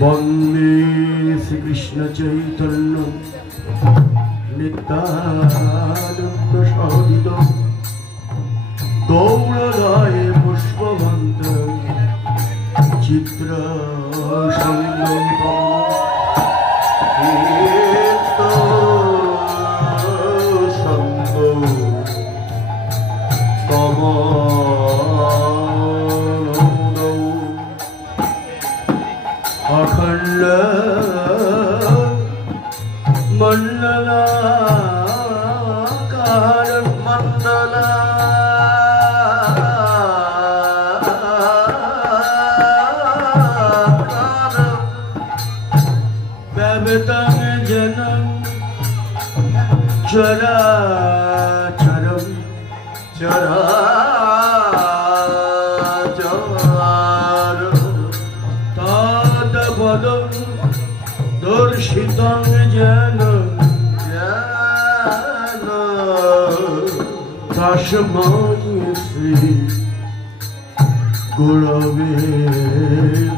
वंदे श्रीकृष्ण चैतन्य नित्यानंद सहोदित गौरदाय पुष्पवंत चित्र अखंड मंडलाकार व्यवतंग जनम चराचरम चराचर तत्पदं दर्शितं येन तस्मै श्री गुरवे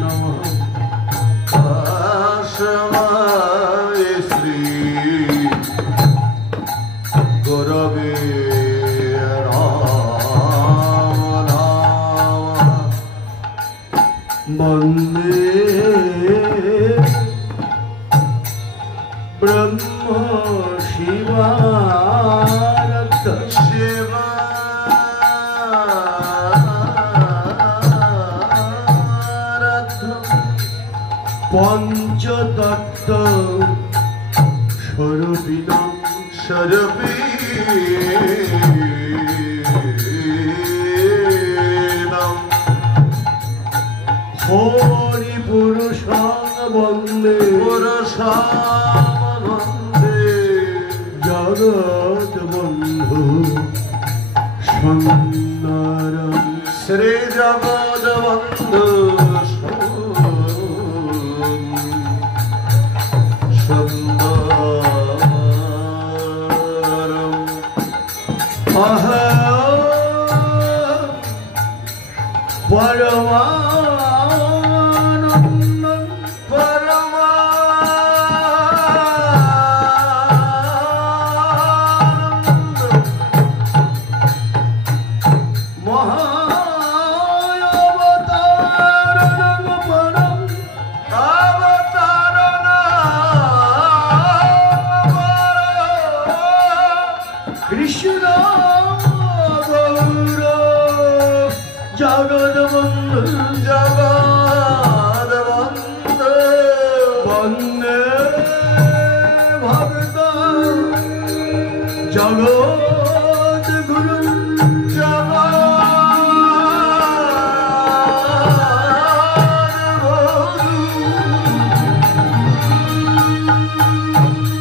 नमः। तस्मै श्री गुरवे वंदे ब्रह्म शिवारत पंचतत्व स्वरूपिणं हरि पुरुषं वंदे जगत बंधु सुंदरम श्री जगत बंधु सुंदरम परमा जगत गुरु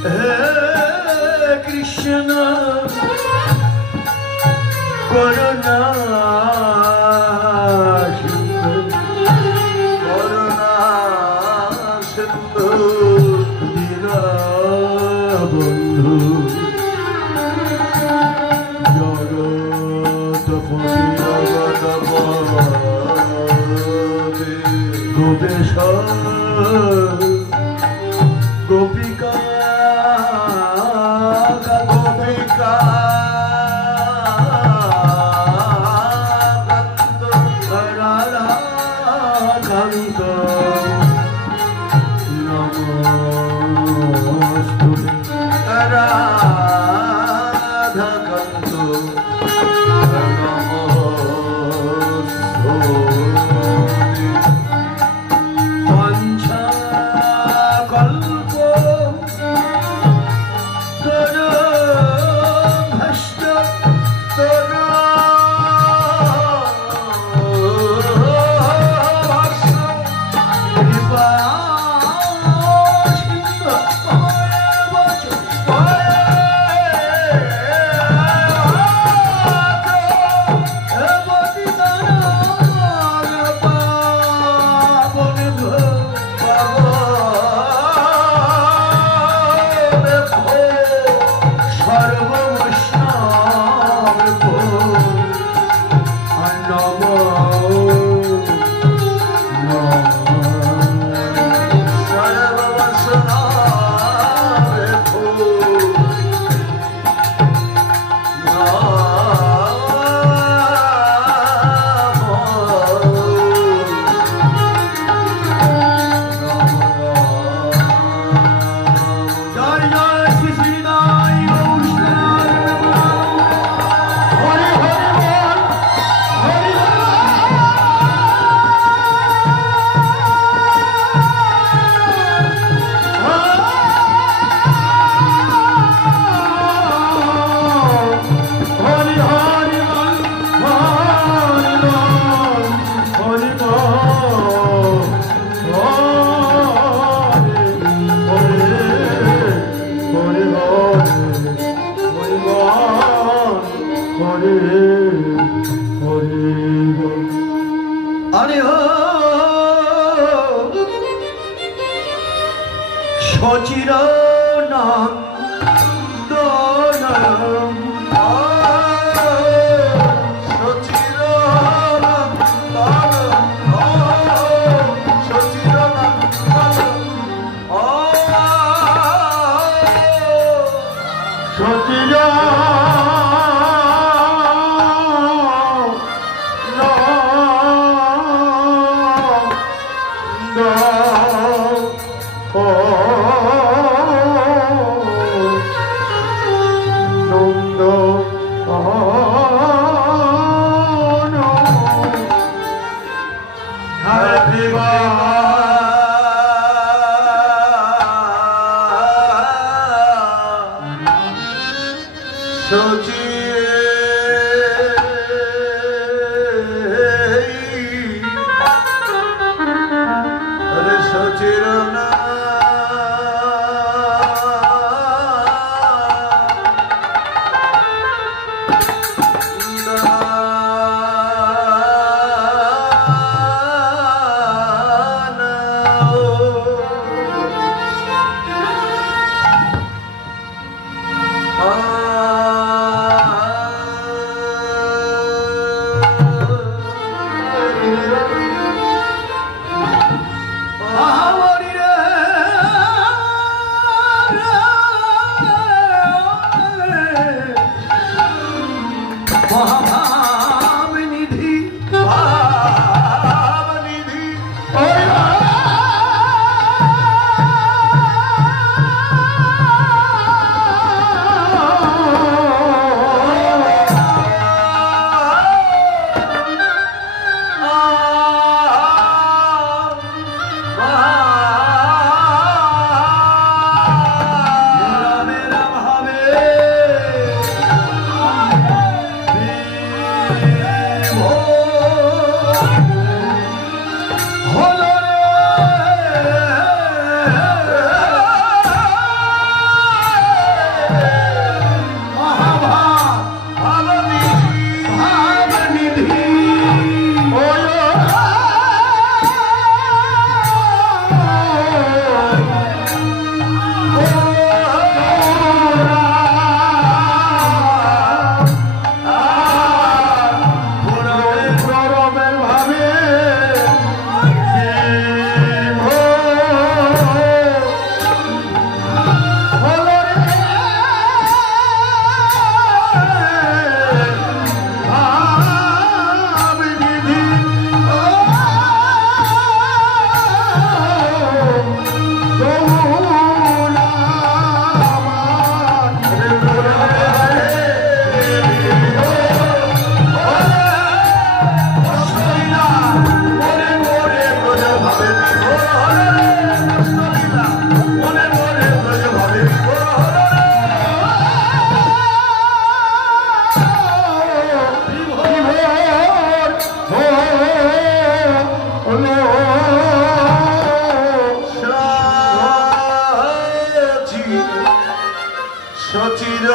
हे कृष्ण करुणा सिंधु दीनबंधु गोपेश गोपिका गोपिका राधा कांत नमोस्तुते राधा कांत আরে ও সচির নন্দনম সচির সচির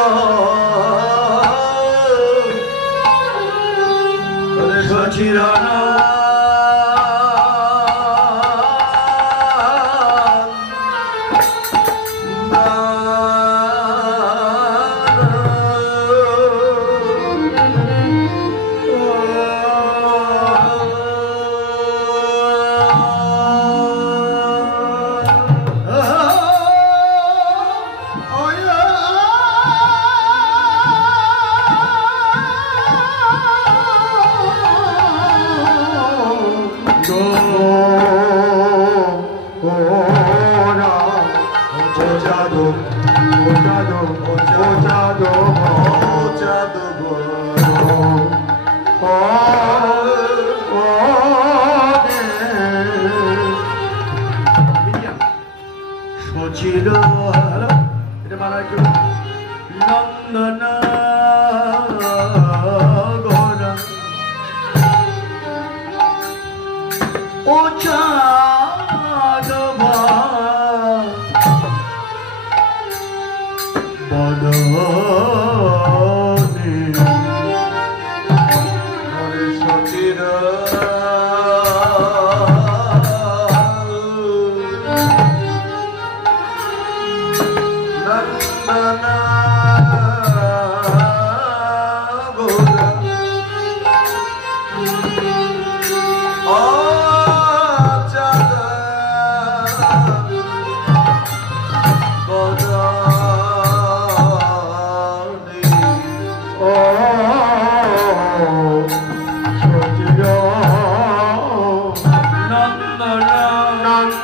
সচির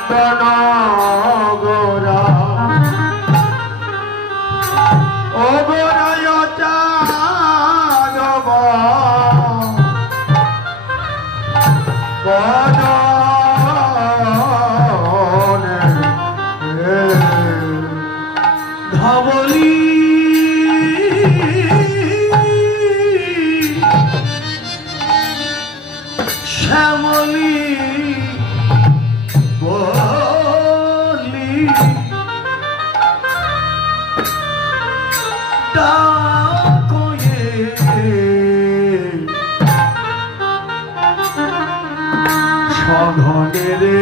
নগরা অগরায় চাঁদব বদনে ধবলি শ্যামলি বলি ডাকয়ে সঘনে রে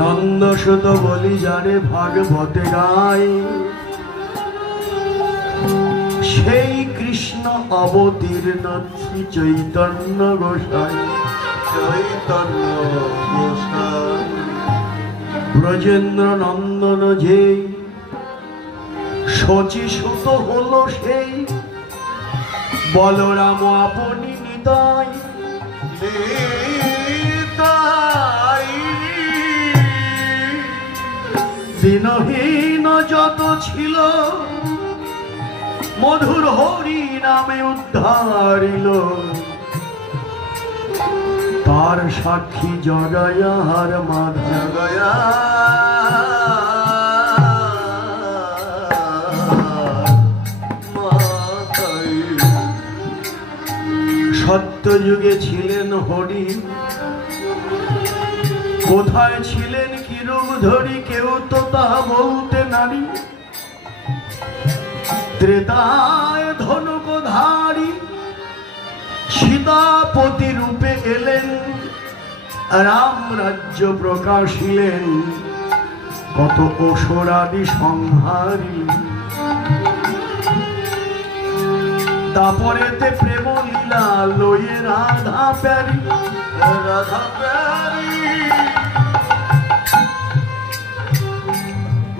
নন্দসুত বলি যারে ভাগবতে গায় সেই কৃষ্ণ অবতীর্ণ শ্রী চৈতন্য গোসাই চৈতন্য গোসাই ব্রজেন্দ্র নন্দন যে শচীসুত হলো সেই বলরাম আপনি নিতাই দিনহীন যত ছিল মধুর হরি নামে উদ্ধারিল তার সাক্ষী জগায়ার মাধা গয়া সত্যযুগে ছিলেন হরি কোথায় ছিলেন কিরূপ ধরি কেউ তো তাহা বলতে নারী ত্রেতায় ধনুকধারী সীতাপতি রূপে এলেন রাম রাজ্য প্রকাশিলেন কত অসুরাদি সংহারী তারপরেতে প্রেম লীলা লয়ে রাধা প্যারি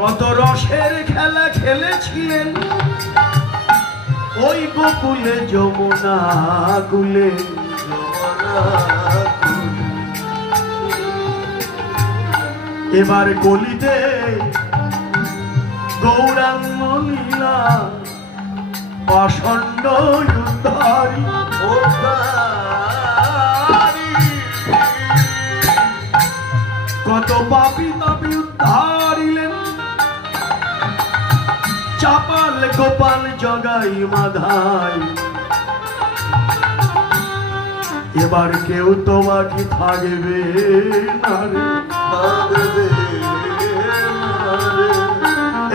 কত রসের খেলা খেলেছিলেন ওই গোকুলে যমুনা কুলে। এবার কলিতে গৌরাঙ্গ লীলা পাষণ্ড উদ্ধারী কত পাপী তাপী উদ্ধারিলেন চাপাল গোপাল জগাই মাধাই। এবার কেউ তোমাকে থাকবে না রে,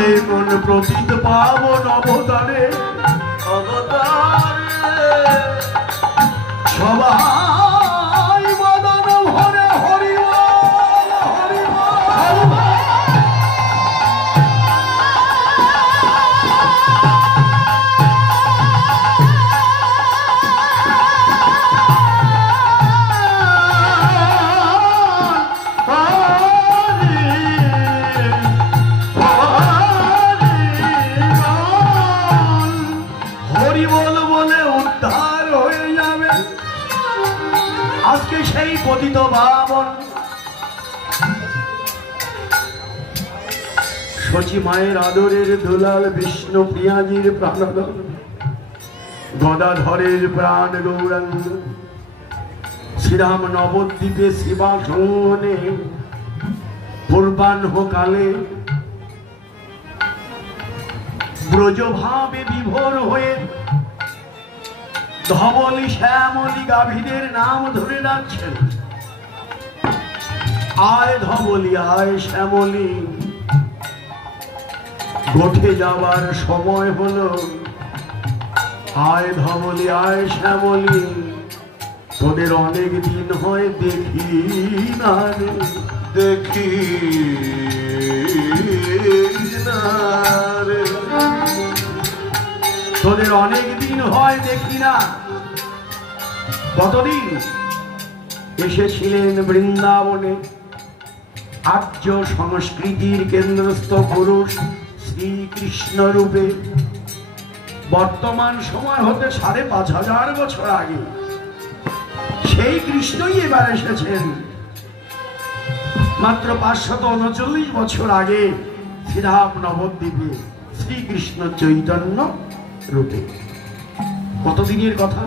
এই মন প্রতীত পাবন অবতারে সবাই মদন ভরে হরি বল হরি বল। আজকে সেই পতিত বামন শচী মায়ের আদরের দুলাল বিষ্ণু প্রিয়াজির প্রাণদল গদাধরের প্রাণ গৌরাঙ্গ শ্রীরাম নবদ্বীপে শিবাসনে পূর্বাহ্ন কালে ব্রজভাবে বিভোর হয়ে ধবলি শ্যামলি গাভীদের নাম ধরে ডাকছেন। আয় ধবলি আয় শ্যামলি, গোঠে যাবার সময় হলো। আয় ধবলি আয় শ্যামলি, তোদের অনেক দিন হয় দেখি না রে, দেখি না রে, তোদের অনেক দিন হয় দেখি না। কতদিন এসেছিলেন বৃন্দাবনে আর্য সংস্কৃতির কেন্দ্রস্থ পুরুষ শ্রীকৃষ্ণ রূপে। বর্তমান সময় হতে ৫,৫০০ বছর আগে সেই কৃষ্ণই এবার এসেছেন। মাত্র ৫৩৯ বছর আগে শ্রীরাম নবদ্বীপে শ্রীকৃষ্ণ চৈতন্য রূপে। কতদিনের কথা?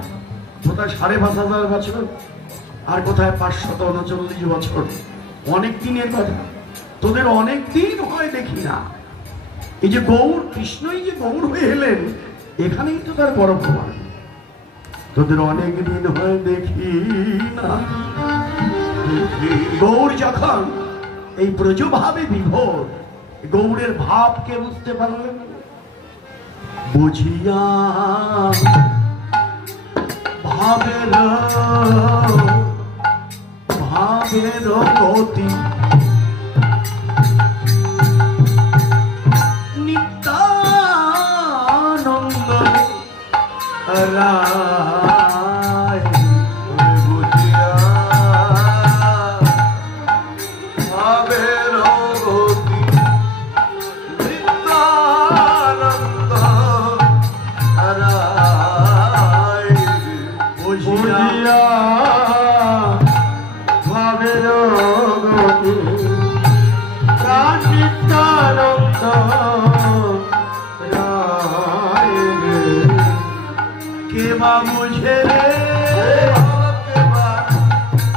কোথায় ৫,৫০০ বছর, আর কোথায় ৫৩৯ বছর। অনেক দিনের কথা। তোদের অনেক দিন হয় দেখি না। এই যে গৌর কৃষ্ণই যে গৌর হয়ে এলেন, এখানেই তো তার বড় প্রমাণ। তোদের অনেক দিন হয় দেখি না। গৌর যখন এই ব্রজভাবে বিভোর, গৌরের ভাবকে বুঝতে পারলেন, বুঝিয়া ভাবের ভাবের গতি নিত্যানন্দ রায়, বুঝিয়া ভাবের গতি নিত্যানন্দ রায়, বুঝিয়া ভাবের গতি নিত্যানন্দ রায়। কে বা বুঝে রে,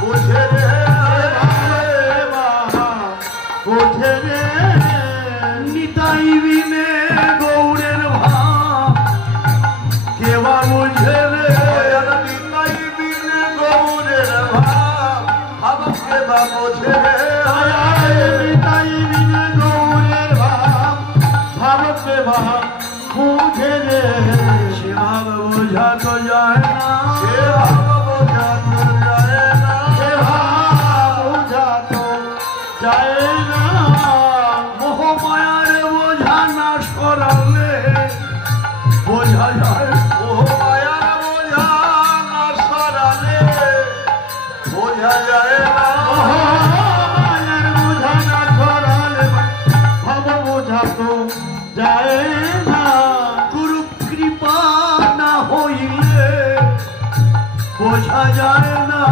বুঝে রে, বুঝে রে, নিতাই বিনে গৌরের ভাব। কে বা বুঝে রে, নিতাই বিনে গৌরের ভাব। কে বা বুঝে রে, নিতাই বিনে গৌরের ভাব। ভাবকে ভাব বুঝে রে, সে ভাব বোঝা তো যায় না, সে ভাব বোঝা তো যায় না, সে ভাব বোঝা তো যায় না। যায় না,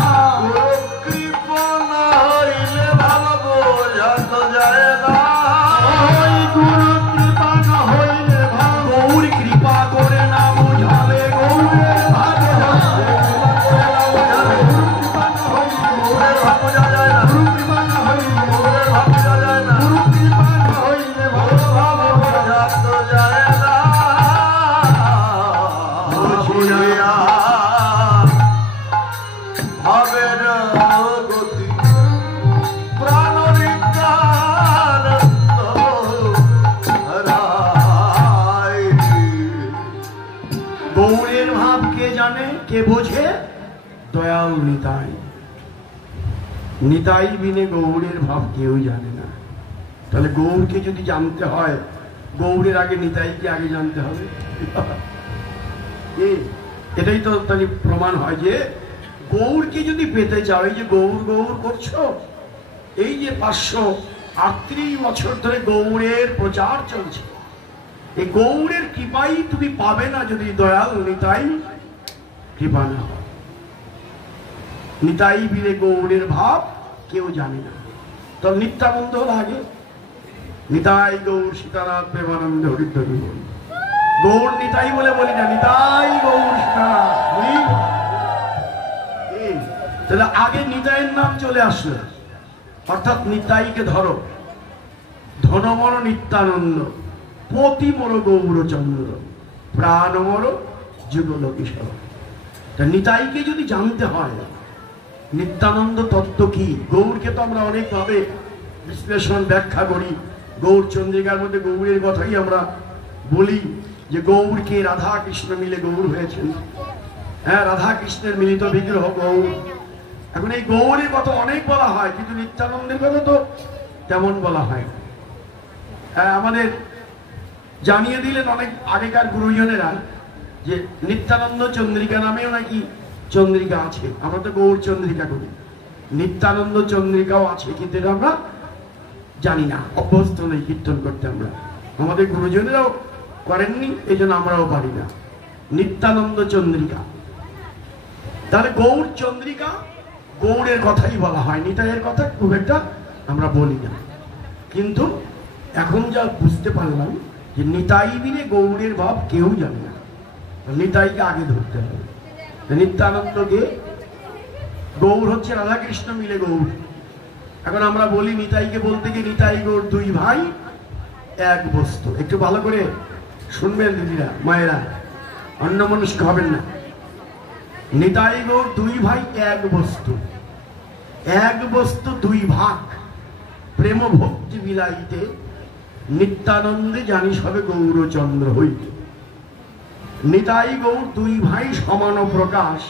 কৃপা না হইলে ভালো বোঝানো যায় না। গুরু কৃপা না হইলে গৌর কৃপা করে না বোঝালে গৌরের ভাগ বোঝা যায় না, গুরু কৃপা না হইলে বোঝা যায় না, গুরু কৃপা না হইলে ভালো বোঝানো যায় না। বুঝিয়া ভাবের গতি প্রাণ গৌরের ভাব কে জানে, কে বোঝে? দয়াল নিতাই। নিতাই বিনে গৌরের ভাব কেউ জানে না। তাহলে গৌরকে যদি জানতে হয়, গৌরের আগে নিতাইকে আগে জানতে হবে। এটাই তো তাহলে প্রমাণ হয় যে গৌরকে যদি পেতে চাও, এই যে গৌর গৌর করছো, এই যে 538 বছর ধরে গৌরের প্রচার চলছে, এই গৌরের কৃপাই তুমি পাবে না যদি দয়াল নিতাই কৃপা না হয়। নিতাই বিনে গৌরের ভাব কেউ জানে না। তো নিত্যানন্দ লাগে, নিতাই গৌর সীতারাম প্রেমানন্দ হরিদ্বরী বলি। গৌর নিতাই বলে বলি না, নিতাই গৌর সীতারাম বলি। তাহলে আগে নিতাইয়ের নাম চলে আসলো, অর্থাৎ নিতাইকে ধরো। ধনমর নিত্যানন্দ, পতি মর গৌরচন্দ্র, প্রাণ মর যুগল কিশোর। নিতাইকে যদি জানতে হয়, নিত্যানন্দ তত্ত্ব কি, গৌরকে তো আমরা অনেকভাবে বিশ্লেষণ ব্যাখ্যা করি। গৌর চন্দ্রিকার মধ্যে গৌরের কথাই আমরা বলি যে গৌরকে রাধা কৃষ্ণ মিলে গৌর হয়েছেন। হ্যাঁ, রাধা কৃষ্ণের মিলিত বিগ্রহ গৌর। এখন এই গৌরের কথা অনেক বলা হয়, কিন্তু নিত্যানন্দের কথা তো তেমন বলা হয়। হ্যাঁ, আমাদের জানিয়ে দিলেন অনেক আগেকার গুরুজনেরা যে নিত্যানন্দ চন্দ্রিকা নামেও নাকি চন্দ্রিকা আছে। আমরা তো গৌর চন্দ্রিকা করি, নিত্যানন্দ চন্দ্রিকাও আছে, কিন্তু এটা আমরা জানি না, অভ্যস্ত নেই কীর্তন করতে। আমরা আমাদের গুরুজনেরাও করেননি, এই জন্য আমরাও পারি না। নিত্যানন্দ চন্দ্রিকা, তাহলে গৌর চন্দ্রিকা, গৌরের কথাই বলা হয়, নিতাইয়ের কথা খুব একটা আমরা বলি না। কিন্তু এখন যা বুঝতে পারলাম যে নিতাই বিনে গৌরের ভাব কেউ জানে না, নিতাইকে আগে ধরতে হবে। নিত্যানন্দকে, গৌর হচ্ছে রাধাকৃষ্ণ মিলে গৌর। এখন আমরা বলি নিতাইকে বলতে গিয়ে নিতাই গৌর দুই ভাই এক বস্তু। একটু ভালো করে শুনবেন দিদিরা, মায়েরা, অন্যমনস্ক হবেন না। নিতাই গৌর দুই ভাই এক বস্তু, এক বস্তু দুই ভাগ। প্রেম ভক্তি বিলাইতে নিত্যানন্দে জানিস হবে গৌরচন্দ্র হইতে। নিতাই গৌর দুই ভাই সমান প্রকাশ,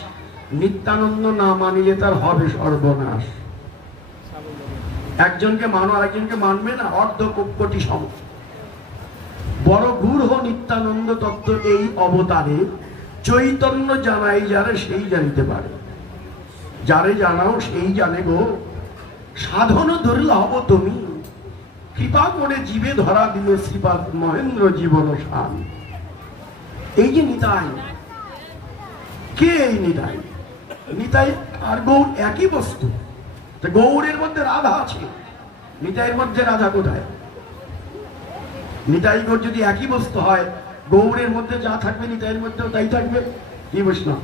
নিত্যানন্দ না মানিলে তার হবে সর্বনাশ। একজনকে মানো আর একজনকে মানবে না, অর্ধ কোটি সম। বড় গূঢ় নিত্যানন্দ তত্ত্ব এই অবতারে, চৈতন্য জানাই যারে সেই জানিতে পারে। যারে জানাও সেই জানে গো, সাধন দুর্লভ তুমি, কৃপা করে জীবে ধরা দিলে শ্রীপাদ মহেন্দ্র জীবন শান। এই যে নিতাই, কে এই নিতাই? নিতাই আর গৌর একই বস্তু। গৌরের মধ্যে রাধা আছে, নিতাইয়ের মধ্যে রাধা কোথায়? নিতাই গৌর যদি একই বস্তু হয়, গৌরের মধ্যে যা থাকবে নিতাইয়ের মধ্যেও তাই থাকবে। কি বৈষ্ণব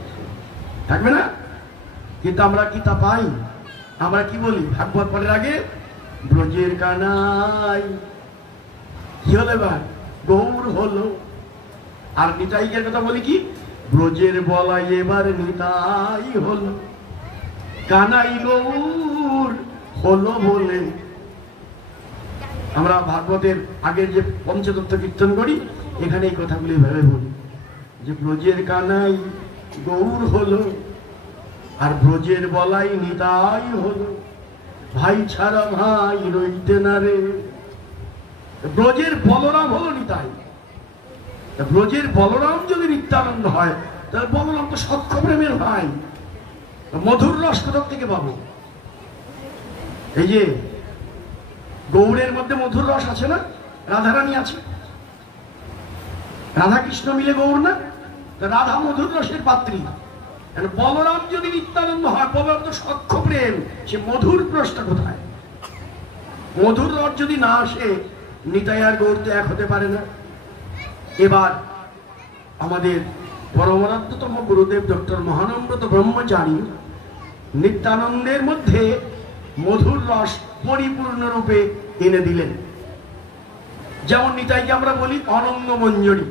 থাকবে না? কিন্তু আমরা কি তা পাই? আমরা কি বলি ভাগবত পড়ার আগে? ব্রজের কানাই কি হলো এবার? গৌর হলো। আর নিতাইকের কথা বলি কি? ব্রজের বলাই এবার নিতাই হলো, কানাই গৌর হলো বলে। আমরা ভাগবতের আগের যে পঞ্চতত্ত্ব কীর্তন করি, এখানে এই কথাগুলি ভেবে বলি যে ব্রজের কানাই গৌর হলো, আর ব্রজের বলাই নিতাই হলো, ভাই ছাড়া ভাই রইতে না রে। ব্রজের বলরাম হলো নিতাই। ব্রজের বলরাম যদি নিত্যানন্দ হয়, তাহলে বলরাম তো সত্য প্রেমের ভাই। মধুর রস কোথা থেকে পাবো? এই যে গৌরের মধ্যে মধুর রস আছে না, রাধারানী আছে, রাধা কৃষ্ণ মিলে গৌর না? রাধা মধুর রসের পাত্রী, বলরাম যদি নিত্যানন্দ হয়, বলরাম তো সক্ষ প্রেম, সে মধুর প্রশ্ন কোথায়? মধুর রস যদি না আসে, নিতাই আর গৌর তো এক হতে পারে না। এবার আমাদের পরমারাধ্যতম গুরুদেব ডক্টর মহানম্রত ব্রহ্মচারী নিত্যানন্দের মধ্যে মধুর রস পরিপূর্ণ রূপে এনে দিলেন। যেমন নিতাইকে আমরা বলি অনন্য মঞ্জরি,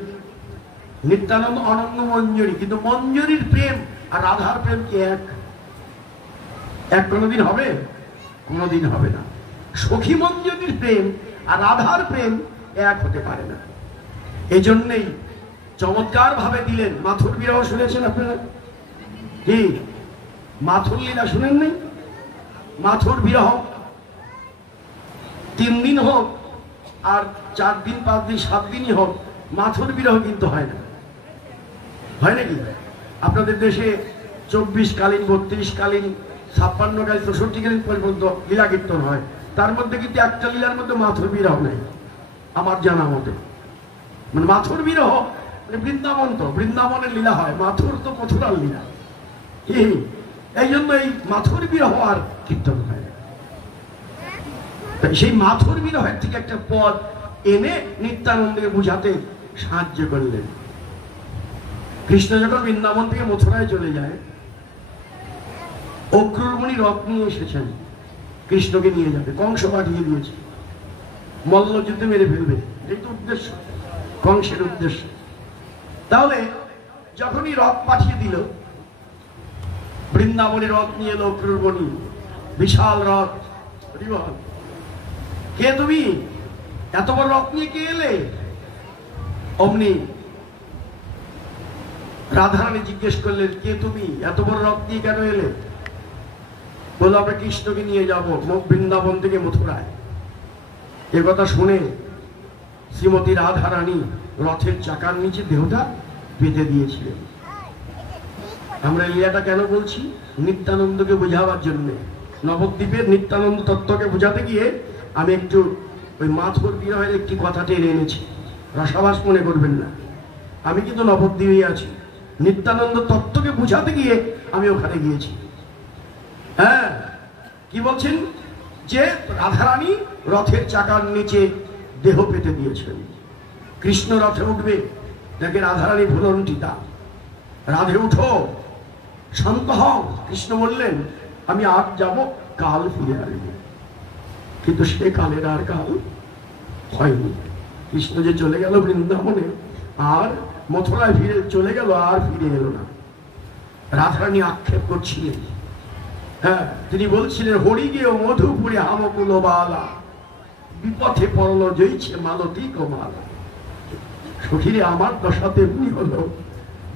নিত্যানন্দ অনন্য মঞ্জরি, কিন্তু মঞ্জরির প্রেম আর রাধার প্রেম কি এক? এক কোনোদিন হবে? কোনোদিন হবে না। সখী মঞ্জরির প্রেম আর রাধার প্রেম এক হতে পারে না। এই জন্যেই চমৎকার ভাবে দিলেন। মাথুর বিরহ শুনেছেন আপনারা? কি মাথুর লীলা শুনেন নাই? মাথুর বিরহ 3 দিন হোক আর 4 দিন 5 দিন 7 দিনই হোক, মাথুর বিরহ কিন্তু হয় না। হয় নাকি? আপনাদের দেশে 24 কালীন, 32 কালীন, 56 কালীন, 64 কালীন পর্যন্ত লীলা কীর্তন হয়। তার মধ্যে কিন্তু একটা লীলার মধ্যে মাথুর বিরহ নেই আমার জানা মতে। মানে মাথুর বিরহ বৃন্দাবন, তো বৃন্দাবনের লীলা হয়, মাথুর তো মথুরার লীলা। এই জন্য এই মাথুর বিরহ আর কীর্তন হয় না। সেই মাথুর বিরহের থেকে একটা পদ এনে নিত্যানন্দকে বুঝাতে সাহায্য করলেন। কৃষ্ণ যখন বৃন্দাবন থেকে মথুরায় চলে যায়, অক্রুরমণি রথ নিয়ে এসেছেন, কৃষ্ণকে নিয়ে যাবে। কংস পাঠিয়ে দিয়েছে, মল্লযুদ্ধে মেরে ফেলবে, এই তো উদ্দেশ্য, কংসের উদ্দেশ্য। তাহলে যখনই রথ পাঠিয়ে দিল, বৃন্দাবনের রথ নিয়ে এলো অক্রুরমণি, বিশাল রথ। কে তুমি? এত বড় রথ নিয়ে কে এলে? অমনি রাধারানী জিজ্ঞেস করলেন, কে তুমি? এত বড় রথ নিয়ে কেন এলে? বললো, আমরা কৃষ্ণকে নিয়ে যাবো বৃন্দাবন থেকে মথুরায়। এ কথা শুনে শ্রীমতী রাধারানী রথের চাকার নিচে দেহটা বেঁধে দিয়েছিলেন। আমরা লীলাটা কেন বলছি? নিত্যানন্দকে বোঝাবার জন্য। নবদ্বীপের নিত্যানন্দ তত্ত্বকে বোঝাতে গিয়ে আমি একটু ওই মাথুর বিরহের একটি কথা টেনে এনেছি, রসাভাস মনে করবেন না। আমি কিন্তু নবদ্বীপেই আছি, নিত্যানন্দ তত্ত্বকে বোঝাতে গিয়ে আমি ওখানে গিয়েছি। হ্যাঁ, কি বলছেন? যে রাধারানী রথের চাকার নিচে দেহ পেতে দিয়েছেন। কৃষ্ণ রথে উঠবে, দেখে রাধারানী ভুলন্টিতা, রাধে উঠো, শান্ত হও। কৃষ্ণ বললেন, আমি আজ যাব, কাল ফিরে আসবো। কিন্তু সে কালের আর কাল হয়নি। কৃষ্ণ যে চলে গেল বৃন্দাবনে, আর মথুরায় ফিরে চলে গেল, আর ফিরে এলো না। রাধারানী আক্ষেপ করছিলেন। হ্যাঁ, তিনি বলছিলেন, হরি গিয়ে মধুপুরে হামকুল বালা, বিপথে পড়ল জয়ছে মালতী কমালা। সখীরে আমার দশা তেমনি হলো,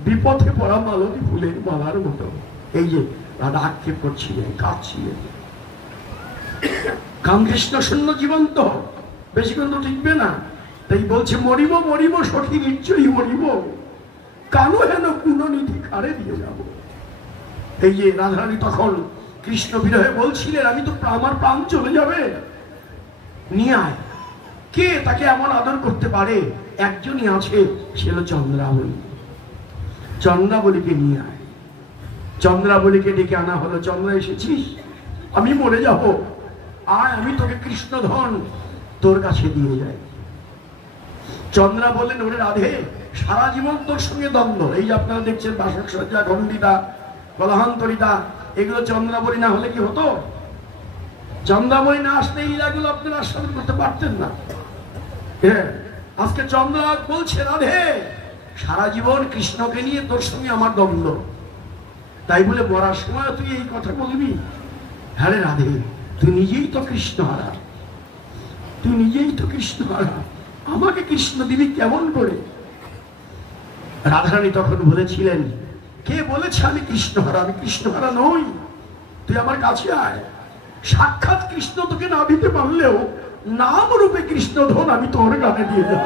বিপথে পড়া মালতী ফুলের মালার মতো। এই যে রাধা আক্ষেপ করছিলেন, কাঁদছিলেন। কামকৃষ্ণ শূন্য জীবন তো বেশিক্ষণ তো টিকবে না। তাই বলছে, মরিব মরিব সখী নিশ্চয়ই মরিব, কানো হেন পুননিধি কারে দিয়ে যাব। এই যে রাধারানী তখন কৃষ্ণ বিরহে বলছিলেন, আমি তো, আমার প্রাণ চলে যাবে, নিয়ে আয়। কে তাকে এমন আদর করতে পারে? একজনই আছে, সে হলো চন্দ্রাবলী। চন্দ্রাবলীকে নিয়ে আয়। চন্দ্রাবলীকে ডেকে আনা হলো। চন্দ্রা, এসেছিস? আমি মরে যাব, আয়, আমি তোকে কৃষ্ণধন তোর কাছে দিয়ে যাই। চন্দ্রা বললেন, ওরে রাধে, সারা জীবন তোর সঙ্গে দ্বন্দ্ব। এই যে আপনারা দেখছেন বাসক সজ্জা, খণ্ডিতা, কলহান্তরিতা, এগুলো চন্দ্রাবলী না হলে কি হতো? চন্দ্রাবলী না আসলে এই লীলাগুলো আপনারা আস্বাদন করতে পারতেন না। হ্যাঁ, আজকে চন্দ্রা বলছে, রাধে, সারা জীবন কৃষ্ণকে নিয়ে তোর সঙ্গে আমার দ্বন্দ্ব, তাই বলে মরার সময় তুই এই কথা বলবি? হ্যাঁ রে রাধে, তুই নিজেই তো কৃষ্ণহারা, তুই নিজেই তো কৃষ্ণহারা, আমাকে কৃষ্ণ দিবি কেমন করে? রাধারানী তখন বলেছিলেন, কে বলেছে আমি কৃষ্ণহারা? আমি কৃষ্ণহারা নই, তুই আমার কাছে আয়। সাক্ষাৎ কৃষ্ণ তোকে না দিতে পারলেও নাম রূপে কৃষ্ণধন আমি তোর গানে দিয়ে যাব।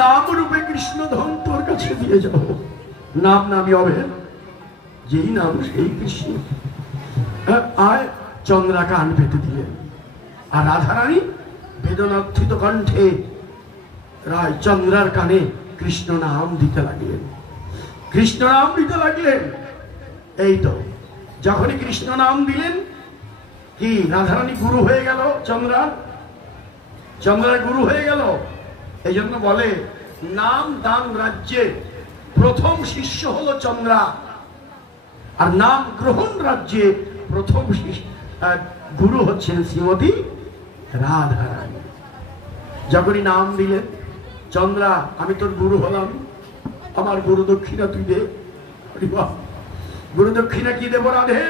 নাম রূপে কৃষ্ণধন তোর কাছে দিয়ে যাব। নাম নামি হবে, যেই নাম সেই কৃষ্ণ। আয়। চন্দ্রা কান পেতে দিলেন। আর রাধারানী বেদনার্থিত কণ্ঠে রায় চন্দ্রার কানে কৃষ্ণ নাম দিতে লাগলেন, কৃষ্ণ নাম দিতে লাগলেন। এই তো যখনই কৃষ্ণ নাম দিলেন, কি রাধারানী গুরু হয়ে গেল, চন্দ্রার গুরু হয়ে গেল। এই জন্য বলে নাম দান রাজ্যে প্রথম শিষ্য হলো চন্দ্রা, আর নাম গ্রহণ রাজ্যে প্রথম গুরু হচ্ছেন শ্রীমতী রাধারানী। যখনই নাম দিলেন, চন্দ্রা আমি তোর গুরু হলাম, আমার গুরু দক্ষিণা তুই দে। গুরু দক্ষিণা কি দেব রাধে?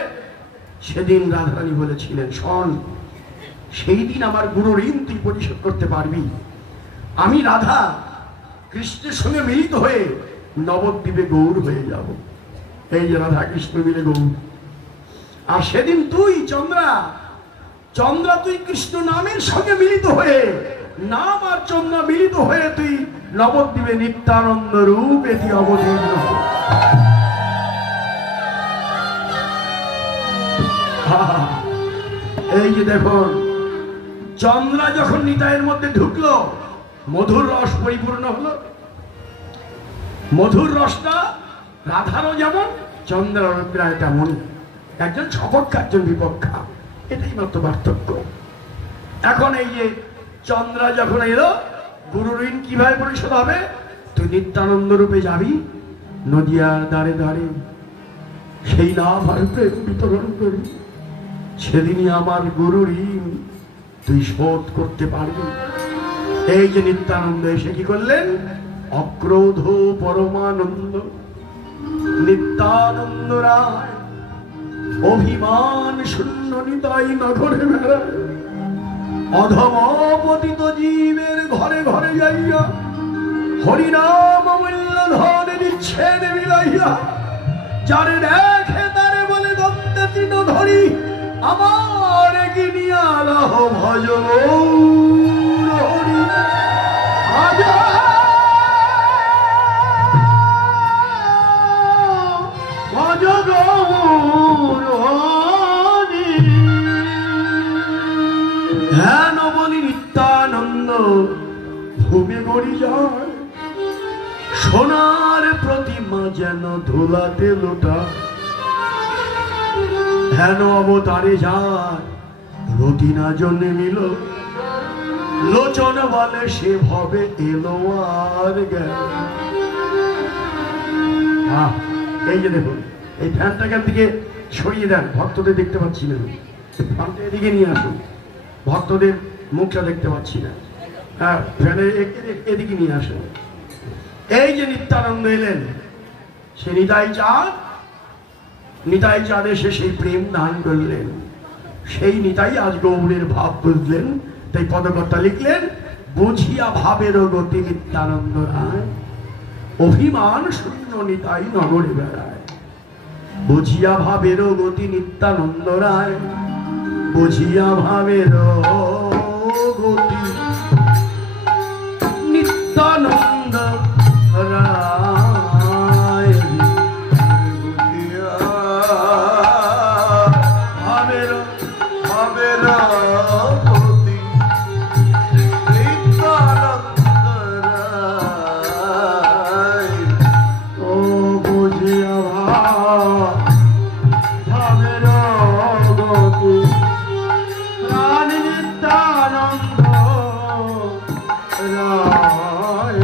সেদিন রাধারানী বলেছিলেন, শোন, সেই দিন আমার গুরু ঋণ তুই পরিশোধ করতে পারবি। আমি রাধা কৃষ্ণের সঙ্গে মিলিত হয়ে নবদ্বীপে গৌর হয়ে যাব। এই যে রাধা কৃষ্ণ মিলে গৌর। আর সেদিন তুই চন্দ্রা তুই কৃষ্ণ নামের সঙ্গে মিলিত হয়ে, নাম আর চন্দ্রা মিলিত হয়ে তুই নবদ্বীপে নিত্যানন্দ রূপ এটি অবতীর্ণ। এই যে দেখুন, চন্দ্রা যখন নিতাইয়ের মধ্যে ঢুকলো, মধুর রস পরিপূর্ণ হলো। মধুর রসটা রাধারও যেমন, চন্দ্রার প্রায় তেমন। একজন সপক্ষা, একজন বিপক্ষা, এটাই মাত্র পার্থক্য। এখন এই যে চন্দ্রা যখন এলো, গুরু ঋণ কিভাবে পরিশোধ হবে? তুই নিত্যানন্দ রূপে যাবি, নদিয়ার দ্বারে দ্বারে সেই নাম আর প্রেম বিতরণ করবি। সেদিনই আমার গুরু ঋণ তুই শোধ করতে পারবি। এই যে নিত্যানন্দ এসে কি করলেন? অক্রোধ পরমানন্দ নিত্যানন্দ রায় অভিমান শূন্য নিতাই নগরে বেড়ায়। অধম পতিত জীবের ঘরে ঘরে যাইয়া হরিনাম অমূল্য ধন নিচ্ছেন বিলাইয়া। যারে দেখে তারে বলে দত্তে তৃণ ধরি, আমার গিনিয়া লাহ ভজ গৌর হরি। ভজ গৌর হরি। হেন বলি নিত্যানন্দ ভূমি গড়ি যায়, সোনার প্রতিমা যেন ধুলাতে লোটা। হেন অবতারে যায় রতিনা জন্মিল, লোচন বলে সে ভবে এলো আর গেল। এই যে দেখুন, এই ফ্যানটাকে দিকে সরিয়ে দেন, ভক্তদের দেখতে পাচ্ছি না। ফ্যানটা এদিকে নিয়ে আসুন, ভক্তদের মুখটা দেখতে পাচ্ছি না। হ্যাঁ, ফ্যানের এদিকে নিয়ে আসুন। এই যে নিত্যানন্দ এলেন, সে নিতাই চাঁদ এসে সেই প্রেম দান করলেন। সেই নিতাই আজ গৌরের ভাব বুঝলেন, তাই পদকর্তা লিখলেন, বুঝিয়া ভাবের গতি নিত্যানন্দ রায়, অভিমান শূন্য নিতাই নগরে বেড়ায়। বুঝিয়া ভাবের গতি নিত্যানন্দ রায়, বুঝিয়া ভাবের গতি নিত্যানন্দ রায়। ভাবের গতি নিত্যানন্দ রায়। ও বুঝিয়া ভাবের গতি প্রাণ নিত্যানন্দ রায়।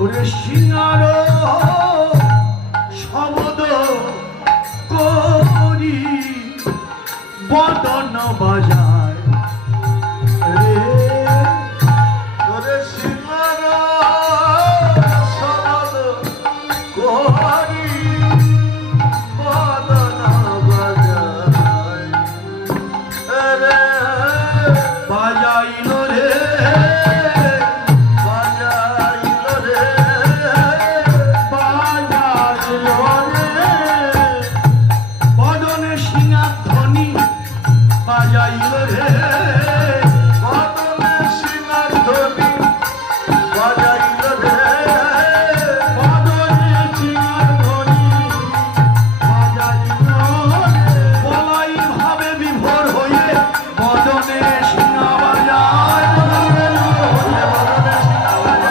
ওরে সিঙ্গার শব্দ করি বদন বাজায় রে। তোরে সিংহার শব্দ করি বদন বাজায় রে। বাজাইল রে, বাজাইল রে, বাজাইল রে, বদনে সিঙ্গার ধ্বনি বাজাইল রে। বদনে সিংহার ধ্বনি বাজাইল রে। বদনে সিঙ্গার ধ্বনি বাজাইল রে। বলাই ভাবে বিভোর হয়ে বদনে সিঙ্গা বাজায়, বদনে বিভোর হয়ে বদনে সিঙ্গা বাজায়।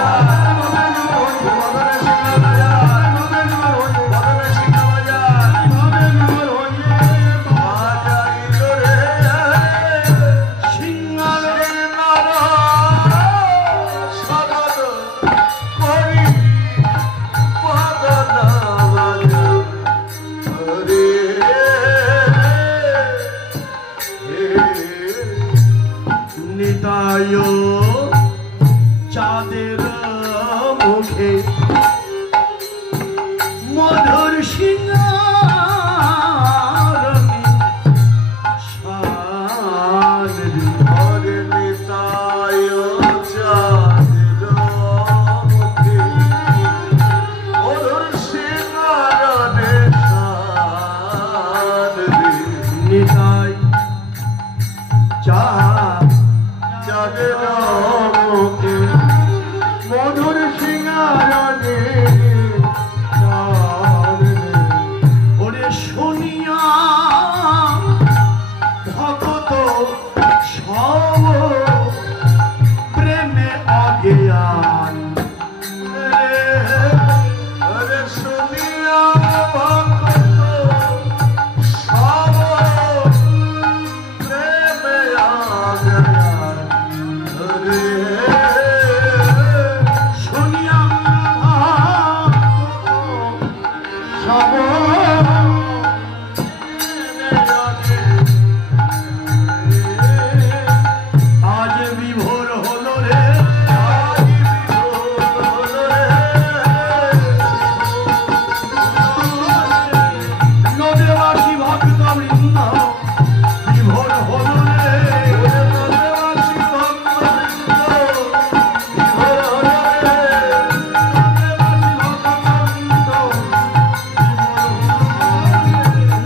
ভাই চাঁদের মুখে মধুর সিঙ্গারণে ওরে শুনিয়া ভগত সব প্রেমে অজ্ঞান আরে শুনিয়া ভক্ত সব প্রেমে অজ্ঞান রে শুনিয়া সব আজ বিভোর হলো রে নদেবাসী ভক্ত বৃন্দ বিভোর হলো রে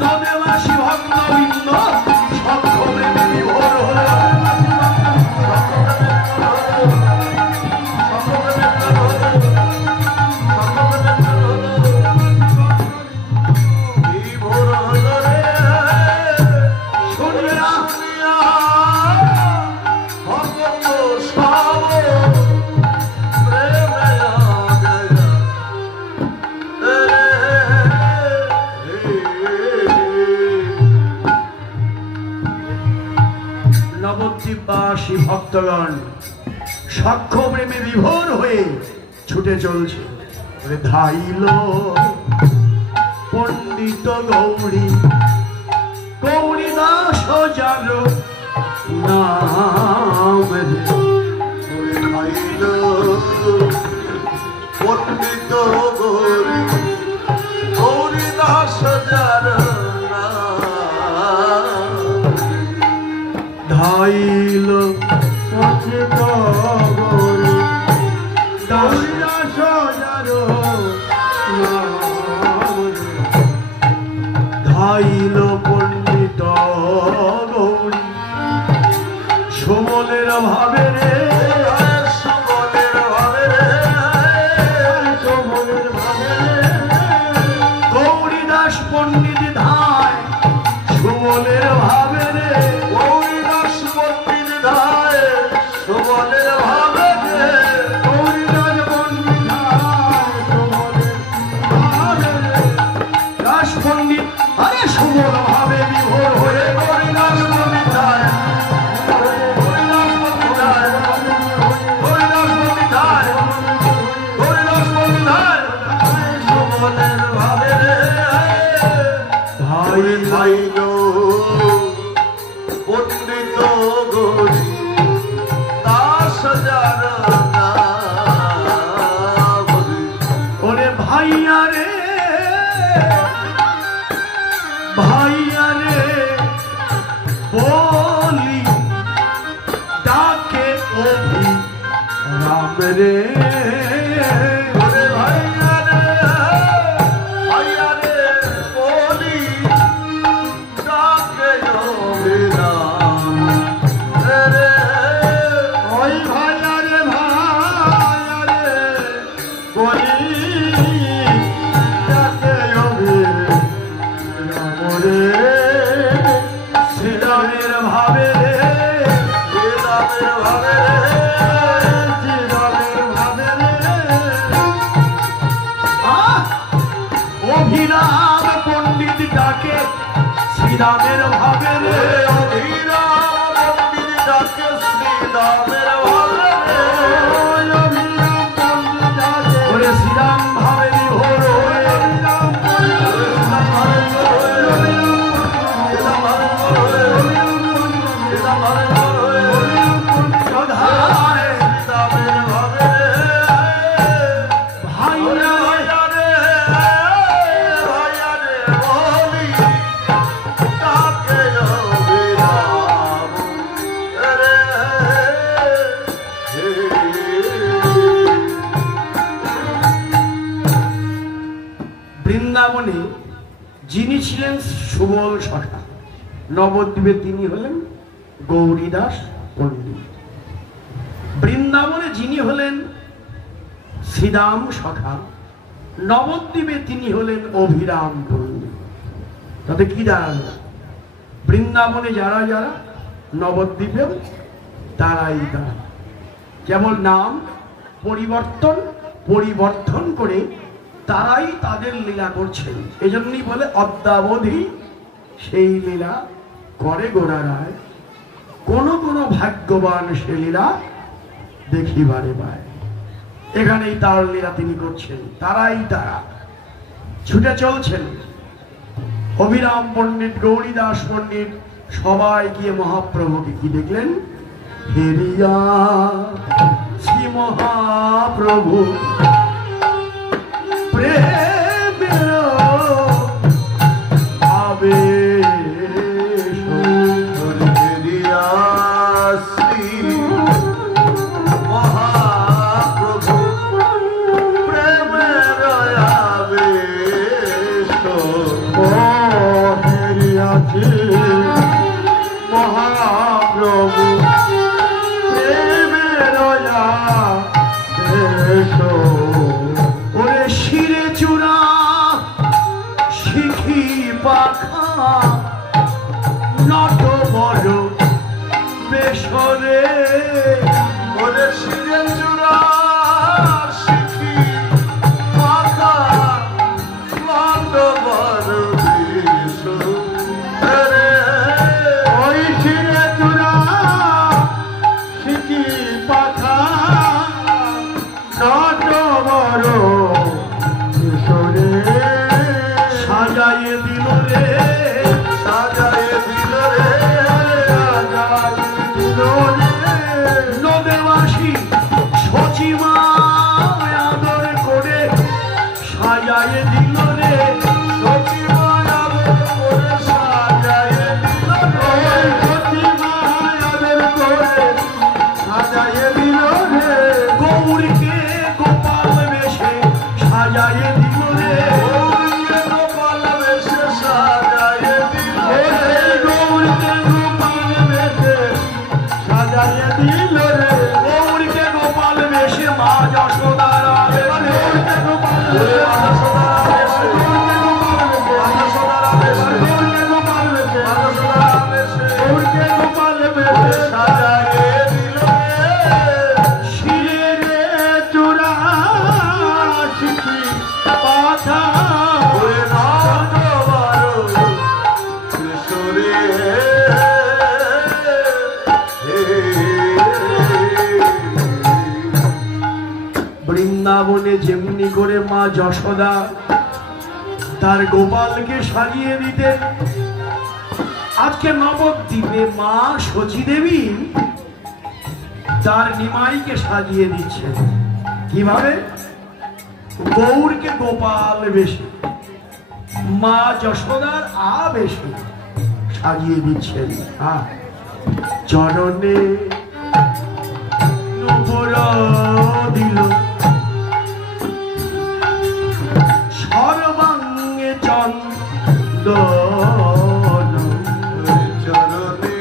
নদেবাসী ভক্ত বৃন্দ সকলে বিভোর হলো শুনিয়া নবদ্বীপবাসী ভক্তগণ সাক্ষ্য প্রেমে বিভোর হয়ে ছুটে চলছে ধাইল পণ্ডিত গৌরী গৌরী দাস যার নাম রে। পণ্ডিত গৌরী হরিদাস যার ধাইল পণ্ডিত গৌরী দাস যার নাম রে। ধাইল পণ্ডিত গৌরী সুবলের ভাবে রে সুবলের ভাবে রে সুবলের ভাবে রে গৌরী দাস পণ্ডিত ধায় সুবলের ভাবে রে হরিদাস পণ্ডিত ধায় সুবলের ভাবে রে গৌরী দাস পণ্ডিত ধায় সুবলের ভাবে রে দাস পণ্ডিত আরে সুবল ভাবে বিভোর হয়ে হরিদাস পণ্ডিত ধায় হরিদাস পণ্ডিত ধায় হরিদাস পণ্ডিত ধায় হরিদাস পণ্ডিত ধায় সুবলের ভাবে রে ভাই ভাই গো পণ্ডিত গৌরী দাস যার নাম রে। ওরে ভাইয়া রে ভাইয়া রে বলি ডাকে অভি রাম রে ওরে ভাইয়া রে বলি ডাকে অভিরাম রে ওই ভাইয়া রে বলি ডাকে অভি রাম রে শ্রীরামের ভাবে রে শ্রীরামের ভাবে রে শ্রীরামের ভাবে রে অভিরাম পণ্ডিত ডাকে শ্রীরামের ভাবে রে অভিরাম পণ্ডিত ডাকে শ্রীরামের ভাবে রে অভিরাম পণ্ডিত ডাকে ওরে শ্রীরাম ভাবে বিভোর হয়ে ধারে ভাইয়া বৃন্দাবনে যিনি ছিলেন সুবল সখা নবদ্বীপে তিনি হলেন গৌরীদাস পণ্ডিত। বৃন্দাবনে যিনি হলেন শ্রীরাম সখা, নবদ্বীপে তিনি হলেন অভিরাম পণ্ডিত। তাতে কি দাঁড়াল? বৃন্দাবনে যারা যারা, নবদ্বীপে তারাই তারা। কেবল নাম পরিবর্তন করে তারাই তাদের লীলা করছেন। এজন্যই বলে অদ্যাবধি সেই লীলা করে গোরা রায়, কোন কোন ভাগ্যবান সে লীলা দেখিবারে পায়। এখানেই তার লীলা তিনি করছেন, তারাই তারা ছুটে চলছেন। অভিরাম পণ্ডিত, গৌরীদাস পণ্ডিত সবাই গিয়ে মহাপ্রভুকে কি দেখলেন? হেরিয়া শ্রী মহাপ্রভু প্রেমের আবেশ, হেরিয়া শ্রী মহাপ্রভু প্রেমের আবেশ, হেরিয়াছে মহাপ্রভু প্রেমের আবেশ। ওরে শিরে চূড়া শিখি পাখা নট বড় বেশরে, ওরে শিরে চূড়া শিখি পাখা নট বড় বেশ, ওই শিরে চূড়া শিখি পাখা নট বড় বেশরে, সাজাইয়ে দিল রে, সাজায়ে দিল রে, নদেবাসী সচিমা আদর করে সাজাইয়ে দিল রে, সচিমা আদর করে সাজায়ে দিল রে, সচিমা আদর করে সাজাইয়ে দিল রে, গৌরীকে গোপাল বেশে সাজাইয়ে দিল রে, গৌরীকে গোপাল বেশে সাজায়ে দিল রে, গৌরীকে গোপাল বেশে সাজাইয়ে দিল রে, গৌরীকে গোপাল বেশে মা যশোদার গৌরীকে গোপাল বেশে গৌরীকে গোপাল বেশে সাজায়ে দিল রে, শিরে রে চূড়া শিখি পাথা, ওরে নট বড় বেশরে, বৃন্দাবনে যেমনি করে মা যশোদা তার গোপালকে সাজিয়ে দিতেন, আজকে নবদ্বীপে মা শচী দেবী তার নিমাইকে সাজিয়ে দিচ্ছেন। কিভাবে? গৌরকে গোপাল বেশে, মা যশোদার বেশে সাজিয়ে দিচ্ছেন। চরণে নূপুর দিল, সর্বাঙ্গে চন্দন, চরণে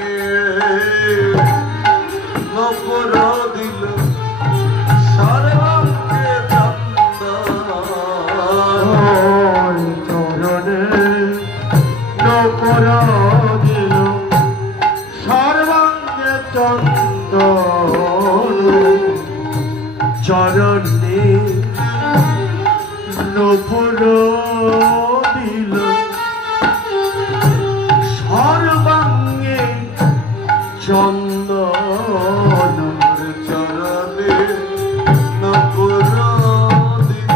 নূপুর দিল, সর্বাঙ্গে চন্দন, চরণে নূপুর দিল, সর্বাঙ্গে চন্দন, চরণে নূপুর দিল, সর্বাঙ্গে চন্দন, চরণে নূপুর দিল,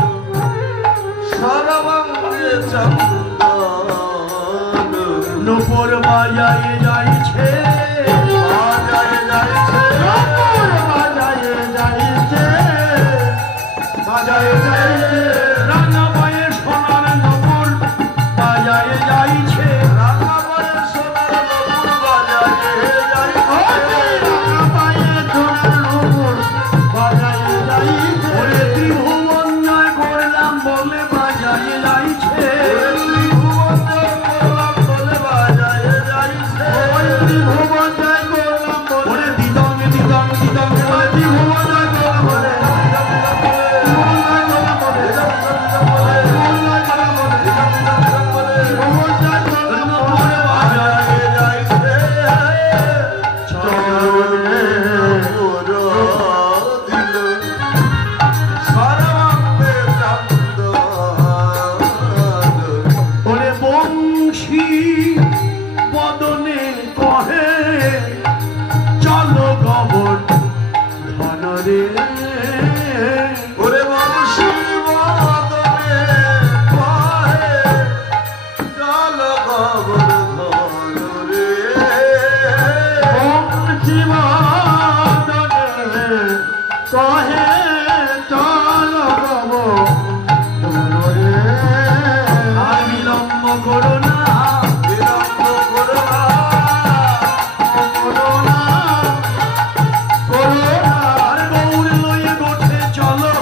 সর্বাঙ্গে চন্দন, নূপুর বাজায়ে যাইছে, বাজায়ে যাইছে, নূপুর বাজায়ে যাইছে, বাজায়ে যাইছে, রাঙা পায়ে সোনার নূপুর বাজায়ে যাইছে, রাঙা পায়ে সোনার নূপুর বাজায়ে যাইছে, রাঙা পায়ে সোনার নূপুর বাজায়ে যাইছে, ওরে ত্রিভুবন জয় করলাম বলে বাজায়ে যাইছে, ত্রিভুবন জয় করলাম বলে বাজায়ে যাইছে, ত্রিভুবন জয় করলাম বলে ওরে দিদং দিদং দিদং বলে ত্রিভুবন জয় করলাম বলে ওরে বংশী বদনে কহে চলো গবর ধন রে ওরে বংশী বদনে কহে চলো গবর ধন রে বংশী বদনে কহে চলো গবর ধন রে আর বিলম্ব করো না বিলম্ব করো না করোনা করোনা আর গৌর লয়ে গোঠে চলো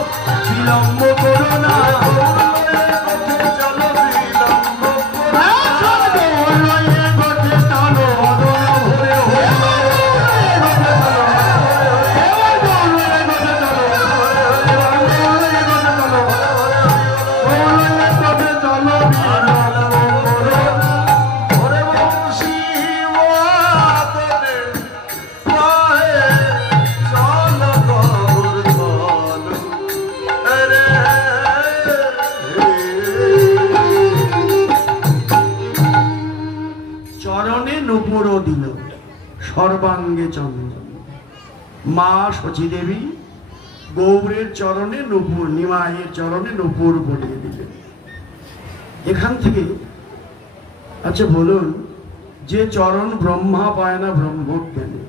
বিলম্ব করোনা চলো বিলম্ব করো গৌর লয়ে গোঠে চলো অদল ভরে হলো গৌর লয়ে গোঠে চলো গৌর লয়ে গোঠে চলো গৌর লয়ে গোঠে চলো বিলম্ব করোনা ওরে বংশী বদনে কহে চলো গবর ধন রে চরণে নুপুরও দিল সর্বাঙ্গে চন্দন মা শচী দেবী গৌরের চরণে নুপুর নিমাইয়ের চরণে নুপুর পরিয়ে দিলেন। এখান থেকে আচ্ছা বলুন, যে চরণ ব্রহ্মা পায় না ব্রহ্মজ্ঞানে,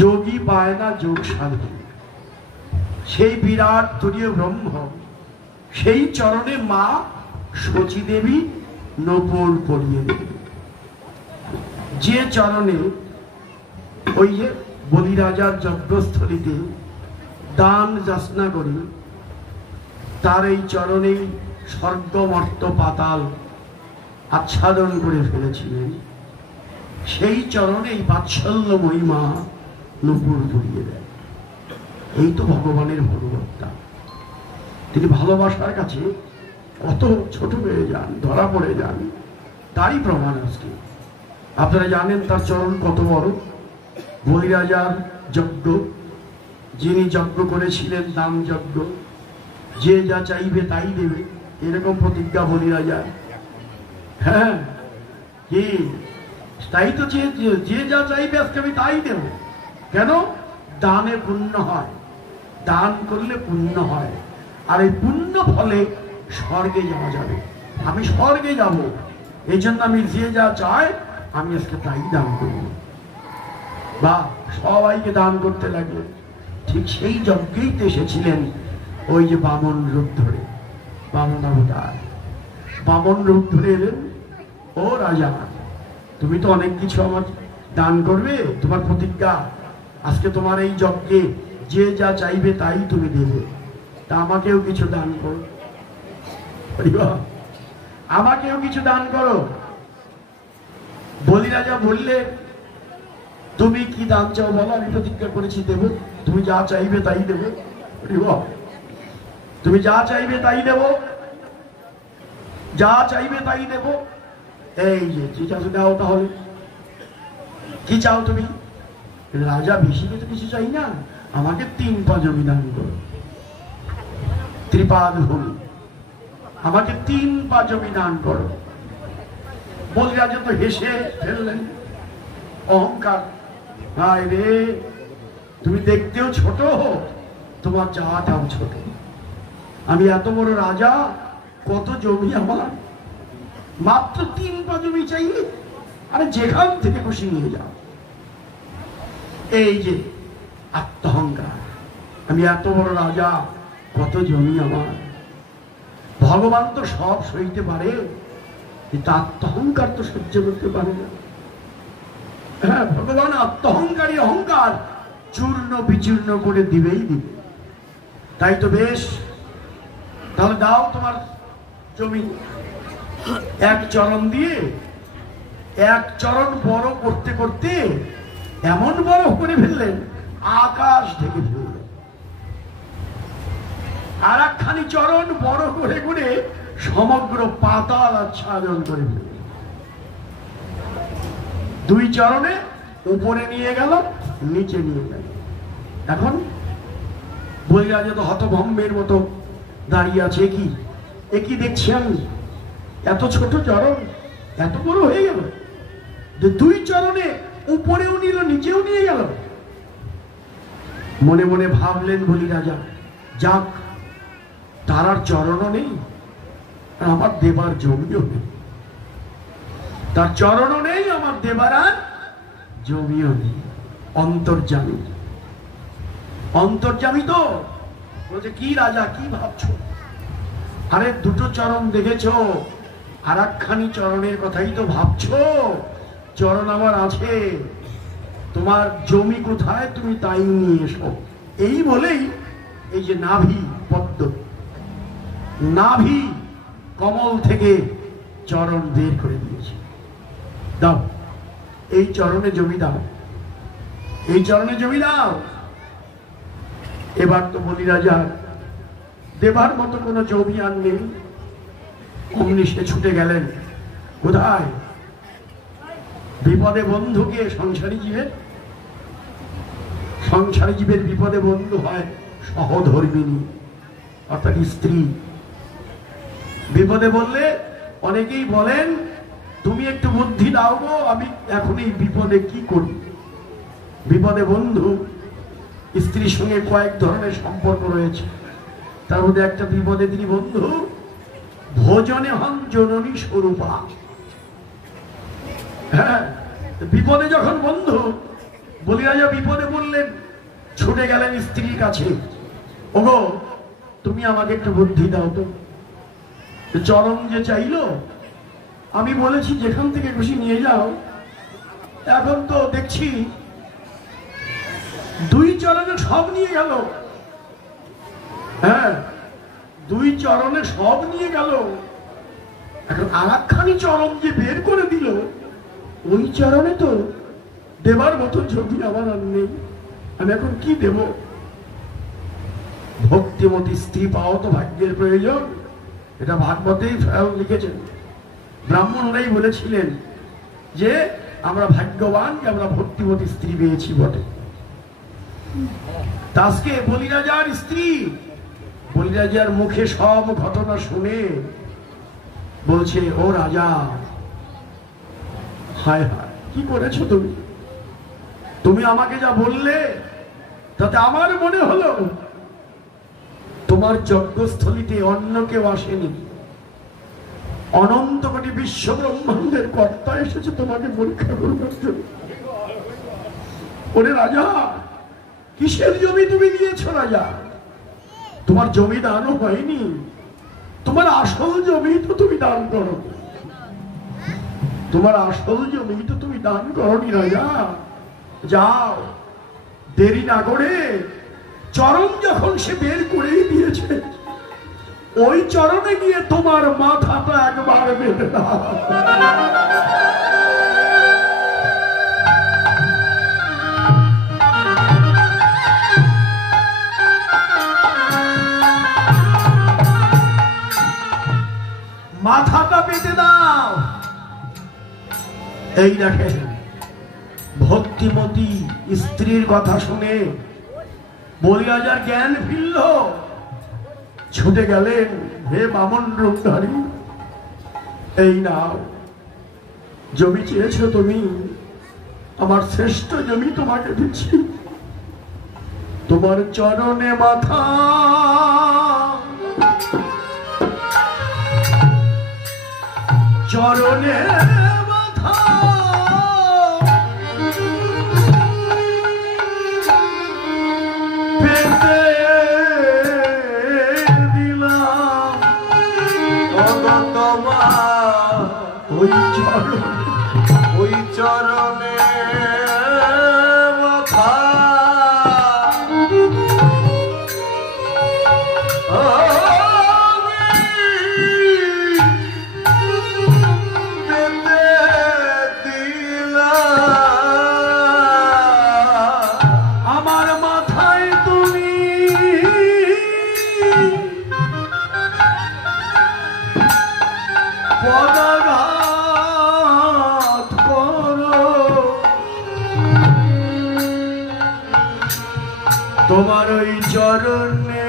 যোগী পায় না যোগ সাধন, সেই বিরাট তুরীয় ব্রহ্ম, সেই চরণে মা শচী দেবী নূপুর পরিয়ে দিলেন। যে চরণে ওই যে বলিরাজার যজ্ঞস্থলীতে দান যাচনা করি, তার এই চরণেই স্বর্গ মর্ত পাতাল আচ্ছাদন করে ফেলেছিলেন, সেই চরণেই বাৎসল্য মহিমা নূপুর পরিয়ে দেয়। এই তো ভগবানের ভগবত্তা। তিনি ভালোবাসার কাছে কত ছোট হয়ে যান, ধরা পড়ে যান, তারই প্রমাণ আজকে। আপনারা জানেন তার চরণ কত বড়। বলিরাজার যজ্ঞ, যিনি যজ্ঞ করেছিলেন দান যজ্ঞ, যে যা চাইবে তাই দেবে, এরকম প্রতিজ্ঞা বলিরাজার। হ্যাঁ, কি তাই তো, যে যা চাইবে আজকে আমি তাই দেব। কেন? দানে পুণ্য হয়, দান করলে পুণ্য হয়, আর এই পুণ্য ফলে স্বর্গে যাওয়া যাবে। আমি স্বর্গে যাব, এই জন্য আমি যে যা চাই আমি আজকে তাই দান করব। বা সবাইকে দান করতে লাগলেন। ঠিক সেই যজ্ঞেই তো এসেছিলেন ওই যে বামন রূপ ধরে, বামন অবতার। বামন রূপ ধরে এলেন, ও রাজা, তুমি তো অনেক কিছু আমার দান করবে, তোমার প্রতিজ্ঞা, আজকে তোমার এই যজ্ঞে যে যা চাইবে তাই তুমি দেবে, তা আমাকেও কিছু দান করো, আমাকেও কিছু দান করো। বলিরাজা বললে, তুমি কি দান চাও বলো, আমি প্রতিজ্ঞা করেছি দেব, তুমি যা চাইবে তাই দেব। তুমি যা চাইবে তাই দেব, যা চাইবে তাই দেব। এই যে ঠিক আছে, দাও তাহলে। কি চাও তুমি? রাজা বেশি কিছু চাই না, আমাকে 3 পা জমি দান করো, ত্রিপাদ ভূমি, আমাকে 3 পা জমি দান করো। বলিরাজা তো হেসে ফেললেন, অহংকার, হায় রে, তুমি দেখতেও ছোট, তোমার চাওয়াটাও ছোট। আমি এত বড় রাজা, কত জমি আমার, মাত্র 3 পা জমি চাই, আরে যেখান থেকে খুশি নিয়ে যাও। এই যে আত্মহংকার, আমি এত বড় রাজা, কত জমি আমার। ভগবান তো সব সইতে পারে, কিন্তু আত্মহংকার তো সহ্য করতে পারে না। হ্যাঁ, ভগবান আত্মহংকারী অহংকার চূর্ণ বিচূর্ণ করে দিবেই দিবে। তাই তো বেশ, তাহলে দাও তোমার জমি। এক চরণ দিয়ে এক চরণ বড় করতে করতে এমন বড় করে ফেললেন আকাশ ঢেকে ফেললেন। আর একখানি চরণ বড় করে করে সমগ্র পাতাল আচ্ছাদন করে ফেললেন। দুই চরণে উপরে নিয়ে গেল, নিচে নিয়ে গেল। এখন বলিরা যে তো হতভম্বের মতো দাঁড়িয়ে আছে, একই দেখছি আমি, এত ছোট চরণ এত বড় হয়ে গেল, যে দুই চরণে উপরেও নিল নিচেও নিয়ে গেল। মনে মনে ভাবলেন বলি রাজা, যাক তার আর চরণও নেই, আমার দেবার জমিও নেই, তার চরণও নেই, আমার দেবার আর জমিও নেই। অন্তর্যামী, অন্তর্যামী তো বলছে, কি রাজা কি ভাবছো? আরে দুটো চরণ দেখেছো, আর একখানি চরণের কথাই তো ভাবছো। চরণ আমার আছে, তোমার জমি কোথায় তুমি তাই নিয়ে এসো। এই বলেই এই যে নাভি পদ্ম, নাভি কমল থেকে চরণ বের করে দিয়েছে। দাও, এই চরণে জমি দাও, এই চরণে জমি দাও। এবার তো বলি রাজা দেবার মতো কোনো জমি আর নেই। অমনি সে ছুটে গেলেন কোথায়? বিপদে বন্ধুকে, সংসারী জীবের, সংসারী জীবের বিপদে বন্ধু হয় সহধর্মিনী অর্থাৎ স্ত্রী। বিপদে বললে অনেকেই বলেন, তুমি একটু বুদ্ধি দাও গো, আমি এখন এই বিপদে কি করি। বিপদে বন্ধু, স্ত্রীর সঙ্গে কয়েক ধরনের সম্পর্ক রয়েছে, তার মধ্যে একটা বিপদে তিনি বন্ধু, ভোজনে হন জননী স্বরূপা। হ্যাঁ, বিপদে যখন বন্ধু, বলি রাজা বিপদে বললেন, ছুটে গেলেন স্ত্রীর কাছে, ওগো তুমি আমাকে একটু বুদ্ধি দাও তো। চরণ যে চাইলো, আমি বলেছি যেখান থেকে খুশি নিয়ে যাও, এখন তো দেখছি দুই চরণে সব নিয়ে গেল। হ্যাঁ, দুই চরণে সব নিয়ে গেল। এখন আর একখানি চরণ যে বের করে দিল, ওই চরণে তো দেবার মতো ছবি আমার আর নেই, আমি এখন কি দেব? ভক্তিমতী স্ত্রী পাওয়া তো ভাগ্যের প্রয়োজন। এটা ভাগবতেই লিখেছেন, ব্রাহ্মণরাই বলেছিলেন যে আমরা ভাগ্যবান, আমরা ভক্তিমতী স্ত্রী পেয়েছি বটে। আজকে বলিরাজার স্ত্রী, বলিরাজার মুখে সব ঘটনা শুনে বলছে, ও রাজা, হায় হায় কি করেছো তুমি? তুমি আমাকে যা বললে তাতে আমার মনে হলো তোমার যজ্ঞস্থলীতে অন্য কেউ আসেনি, অনন্ত কোটি বিশ্ব ব্রহ্মাণ্ডের কর্তা এসেছে তোমাকে পরীক্ষা করবার জন্য। ওরে রাজা, কিসের জমি তুমি নিয়েছো রাজা? তোমার জমি দানও হয়নি, তোমার আসল জমি তো তুমি দান করো, তোমার আসল জমি তো তুমি দান করনি রাজা। যাও, দেরি না করে, চরণ যখন সে বের করেই দিয়েছে, ওই চরণে গিয়ে তোমার মাথাটা একবার বেঁধে দাও। মাথাটা বেঁধে দাও। এই দেখেন, ভক্তিমতী স্ত্রীর কথা শুনে বলিরাজার জ্ঞান ফিরল, ছুটে গেলেন, হে বামন রূপধারী, এই নাও জমি চেয়েছো তুমি, আমার শ্রেষ্ঠ জমি তোমাকে দিচ্ছি, তোমার চরণে মাথা, চরণে মাথা পেতে দিলাম, ওই চরণে মাথা পেতে তোমার ওই চরণে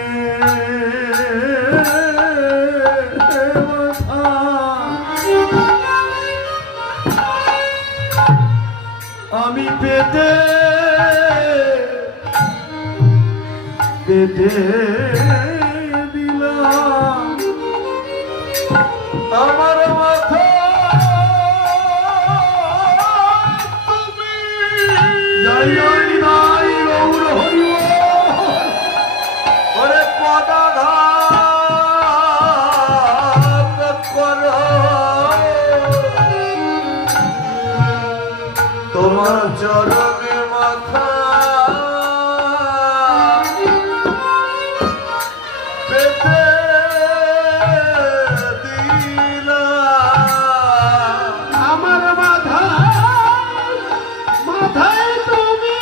আমি পেতে পেতে দিলাম আমার মাথা তুমি জয় জয় নিতাই গৌর হরি ওরে পদাঘাত করো তোমার চরণে মাথা পেতে দিলাম আমার মাথায় তুমি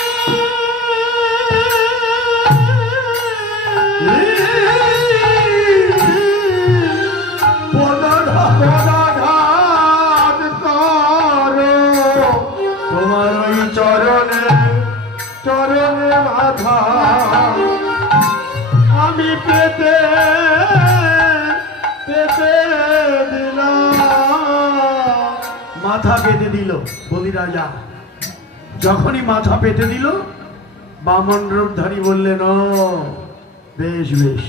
পদাঘাত করো তোমার ওই চরণে মাথা আমি পেতে পেতে দিলাম মাথা পেতে দিল বলি রাজা যখনই মাথা পেতে দিল বামন রূপধারী বললেন ও বেশ বেশ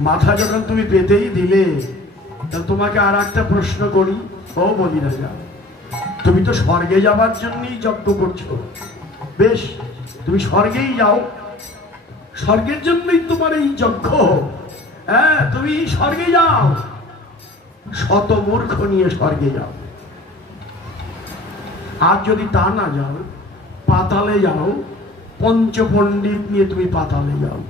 মাথা যখন তুমি পেতেই দিলে তা তোমাকে আর একটা প্রশ্ন করি ও বলি রাজা তুমি তো স্বর্গে যাবার জন্যই যজ্ঞ করছো বেশ তুমি স্বর্গেই যাও স্বর্গের জন্যই তোমার এই যজ্ঞ হ্যাঁ তুমি স্বর্গে যাও শত মূর্খ নিয়ে স্বর্গে যাও আর যদি তা না যাও পাতালে যাও পঞ্চপণ্ডিত নিয়ে তুমি পাতালে যাও